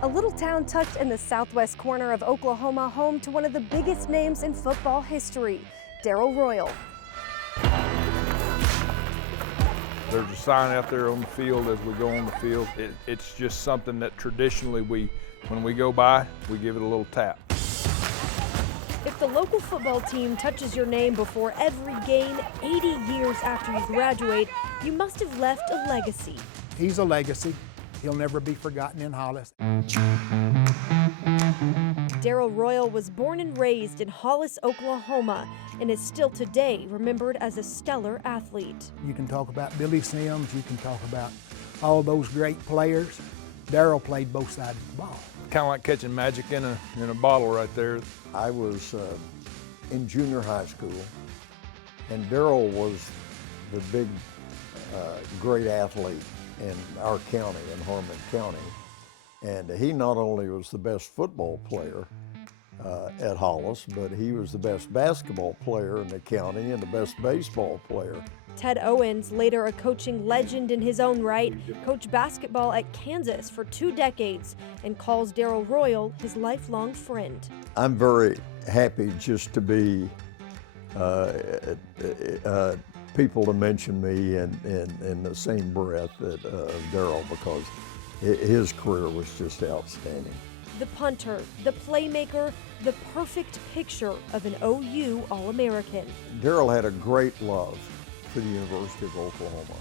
A little town tucked in the southwest corner of Oklahoma, home to one of the biggest names in football history, Darrell Royal. There's a sign out there on the field as we go on the field. It's just something that traditionally when we go by, we give it a little tap. If the local football team touches your name before every game, 80 years after you graduate, you must have left a legacy. He's a legacy. He'll never be forgotten in Hollis. Darrell Royal was born and raised in Hollis, Oklahoma, and is still today remembered as a stellar athlete. You can talk about Billy Sims, you can talk about all those great players. Darrell played both sides of the ball. Kind of like catching magic in a bottle right there. I was in junior high school, and Darrell was the big, great athlete in our county, in Harmon County. And he not only was the best football player at Hollis, but he was the best basketball player in the county and the best baseball player. Ted Owens, later a coaching legend in his own right, coached basketball at Kansas for 2 decades and calls Darrell Royal his lifelong friend. I'm very happy just to be people to mention me in the same breath of Darrell, because his career was just outstanding. The punter, the playmaker, the perfect picture of an OU All-American. Darrell had a great love for the University of Oklahoma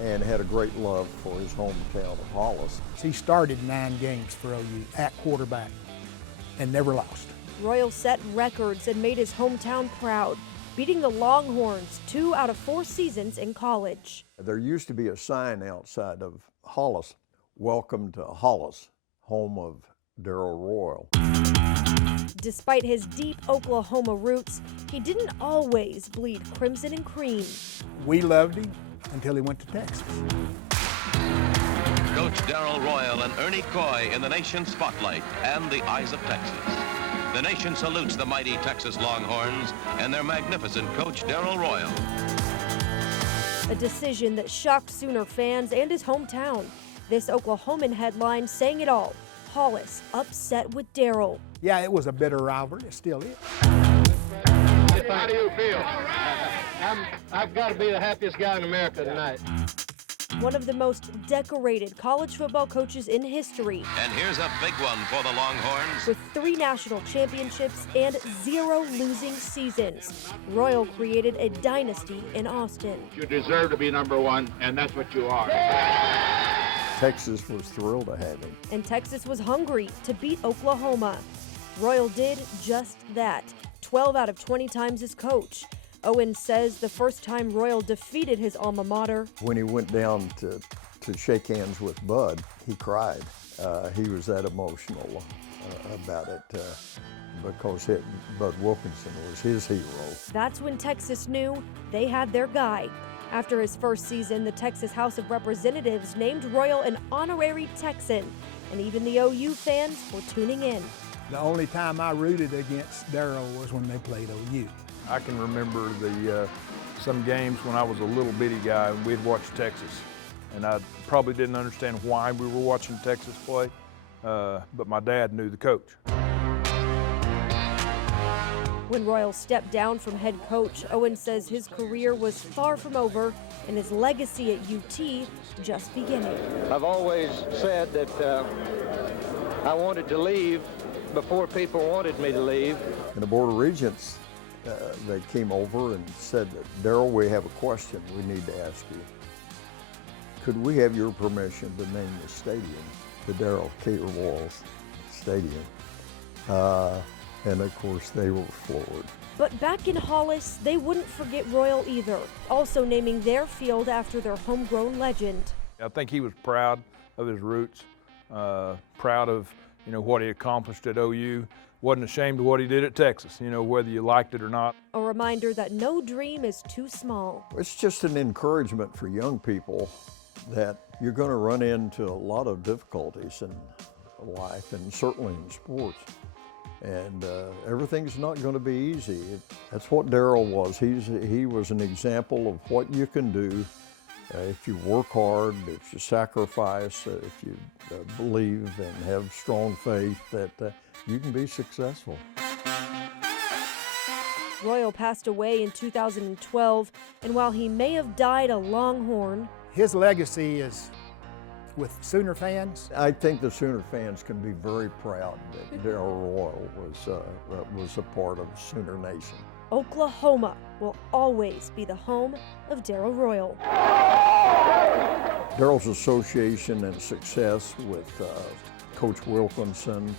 and had a great love for his hometown of Hollis. He started 9 games for OU at quarterback and never lost. Royal set records and made his hometown proud, beating the Longhorns 2 out of 4 seasons in college. There used to be a sign outside of Hollis, "Welcome to Hollis, home of Darrell Royal." Despite his deep Oklahoma roots, he didn't always bleed crimson and cream. We loved him until he went to Texas. Coach Darrell Royal and Ernie Coy in the nation's spotlight and the eyes of Texas. The nation salutes the mighty Texas Longhorns and their magnificent coach Darrell Royal. A decision that shocked Sooner fans and his hometown. This Oklahoman headline saying it all. Hollis upset with Darrell. Yeah, it was a bitter rivalry. It still is. How do you feel? I've got to be the happiest guy in America tonight. One of the most decorated college football coaches in history. And here's a big one for the Longhorns. With 3 national championships and 0 losing seasons, Royal created a dynasty in Austin. You deserve to be number 1, and that's what you are. Texas was thrilled to have him. And Texas was hungry to beat Oklahoma. Royal did just that, 12 out of 20 times as coach. Owens says the first time Royal defeated his alma mater. When he went down to shake hands with Bud, he cried. He was that emotional about it because Bud Wilkinson was his hero. That's when Texas knew they had their guy. After his first season, the Texas House of Representatives named Royal an honorary Texan, and even the OU fans were tuning in. The only time I rooted against Darrell was when they played OU. I can remember some games when I was a little bitty guy and we'd watch Texas. And I probably didn't understand why we were watching Texas play, but my dad knew the coach. When Royal stepped down from head coach, Owens says his career was far from over and his legacy at UT just beginning. I've always said that I wanted to leave before people wanted me to leave. And the Board of Regents, they came over and said, "Darrell, we have a question we need to ask you. Could we have your permission to name the stadium the Darrell K. Royal Stadium?" And of course, they were floored. But back in Hollis, they wouldn't forget Royal either, also naming their field after their homegrown legend. I think he was proud of his roots, proud of what he accomplished at OU. Wasn't ashamed of what he did at Texas, whether you liked it or not. A reminder that no dream is too small. It's just an encouragement for young people that you're going to run into a lot of difficulties in life, and certainly in sports. And everything's not going to be easy. That's what Darrell was. He was an example of what you can do If you work hard, if you sacrifice, if you believe and have strong faith, that you can be successful. Royal passed away in 2012, and while he may have died a Longhorn, His legacy is with Sooner fans. I think the Sooner fans can be very proud that Darrell Royal was a part of Sooner Nation. Oklahoma will always be the home of Darrell Royal. Darrell's association and success with Coach Wilkinson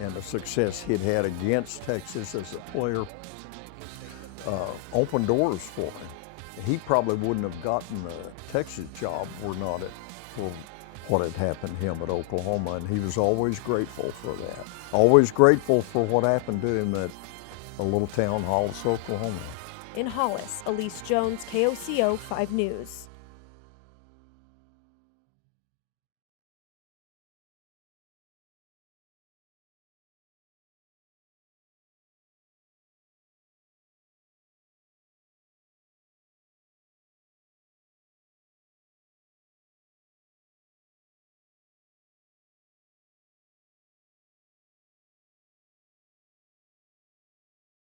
and the success he'd had against Texas as a player opened doors for him. He probably wouldn't have gotten the Texas job were not it for what had happened to him at Oklahoma, and he was always grateful for that. Always grateful for what happened to him at a little town, Hollis, Oklahoma. In Hollis, Elise Jones, KOCO 5 News.